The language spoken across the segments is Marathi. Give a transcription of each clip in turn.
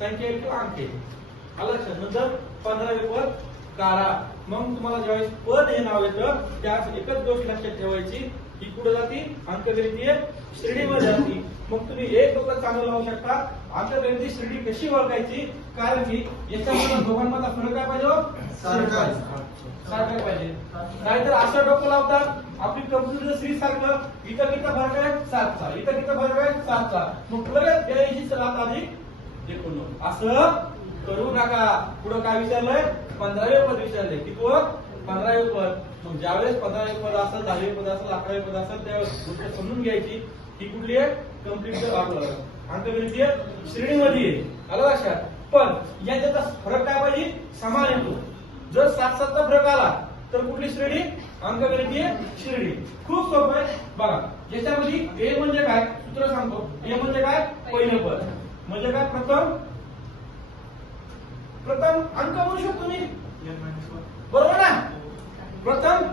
संख्या आहे किंवा अंक आलं लक्षात नंतर पंधरावे पद कारा. मग तुम्हाला ज्यावेळेस पद हे नाव येतं त्यास एकच गोष्ट लक्षात ठेवायची ही कुठे जाती? अंकगणितीय श्रेणीमध्ये जाती. मग तुम्ही एक फक्त चांगलं लावू शकता. अंकगणिती श्रेणी कशी ओळखायची? कारण की याच्यामध्ये दोघांमधला फरक काय पाहिजे हो? सारखा. सारखं पाहिजे. नाहीतर असं डोकं लावतात आपली कम्प्युटर श्री सारखं इथं किती फरक आहे? सातचा. इथं किती फरक आहे? सातचा. मग परत ब्याऐंशी सात अधिक असं करू नका. पुढं काय विचारलंय? पंधरावे पद विचारले किती पद? पंधरावे पद. मग ज्यावेळेस पंधरावे पद असेल दहावे पद असेल अकरावे पद असेल त्यावेळेस गोष्ट समजून घ्यायची. ही कुठली आहे? कंप्लीट आपलं अंकगणितीय श्रेणीमध्ये आहे. आलं लक्षात? पण याच्याचा फरक काय पाहिजे? समान येतो. जर सात सातचा फरक आला तर कुठली श्रेणी? अंकगणितीय श्रेणी. खूप सोपं आहे. बघा याच्यामध्ये ए म्हणजे काय? सूत्र सांग ए म्हणजे काय पहिलं पद म्हणजे काय प्रथम प्रथम अंक म्हणू शकतो मी. बरोबर ना? प्रथम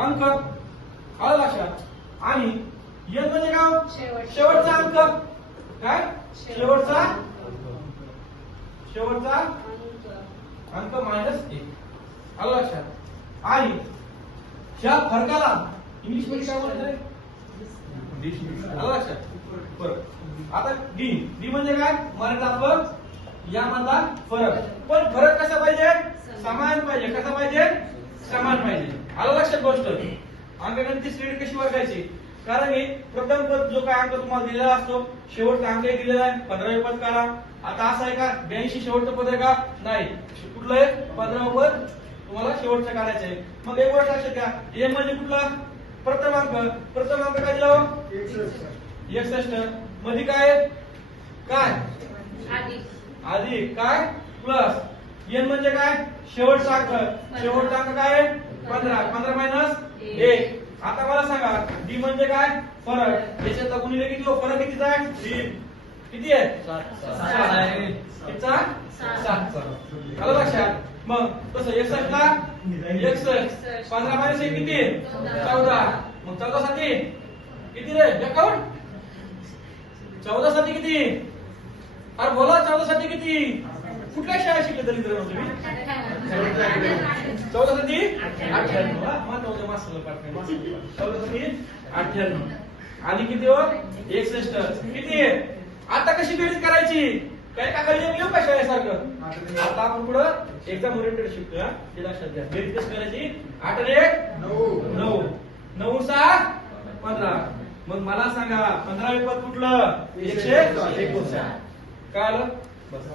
अंक आलं लक्षात. आणि एन म्हणजे काय? शेवटचा अंक. काय? शेवटचा? शेवटचा अंक मायनस एक. आलं लक्षात. आणि ह्या फरकाला इंग्लिशमध्ये काय म्हणतात आता डी डी म्हणजे काय? मराठा यामधला फरक. पण फरक कसा पाहिजे? समान पाहिजे. कसा पाहिजे? समान पाहिजे. आलं लक्षात गोष्ट? अंकगणिती श्रेणी कशी ओळखायची? कारण की प्रथम पद जो काय अंक तुम्हाला दिलेला असतो शेवटचा अंक दिलेला आहे. पंधरावे पद काढा. आता असं आहे का? ब्याऐंशी शेवटचं पद आहे का? नाही. कुठलं आहे? पंधरावं पद तुम्हाला शेवटचं काढायचं आहे. मग एक गोष्ट लक्षात घ्या. ए म्हणजे कुठला? प्रथम अंक प्रथम अंक काय दिला हो? एकसष्ट. मध्ये काय? काय? आधी. काय? प्लस. एन म्हणजे काय? शेवटचा अंक. शेवटचा अंक काय? पंधरा. पंधरा मायनस एक. आता मला सांगा डी म्हणजे काय? फरक. याच्यात गुणिले किती हो? फरक कितीचा आहे? तीन किती आहे? सातचा. आलं लक्षात? मग तसं एकसष्ट ला एकसष्ट पंधरा मायनस एक किती? चौदा. मग चौदा साठी किती रे? अकाउंट चौदा साठी किती? अरे बोला चौदा साठी किती? कुठल्या शाळा शिकले दलित तुम्ही? चौदा साठी अठ्ठ्याण्णव. हा, महत्वाचं मास्टरला चौदा साठी अठ्ठ्याण्णव. आणि किती हो? एकसष्ट किती? आता कशी बेरीज करायची? काय का खाली येऊ का शाळेसारखं. आता आपण पुढं एक्झाम ओरिएंटेड शिकतोय. हे लक्षात घ्या बेरीज कशी करायची. आठ आणि एक नऊ. नऊ. सहा पंधरा. मग मला सांगा पंधरावे पद कुठलं? एकशे एकोणसाठ. काय आलं? बस.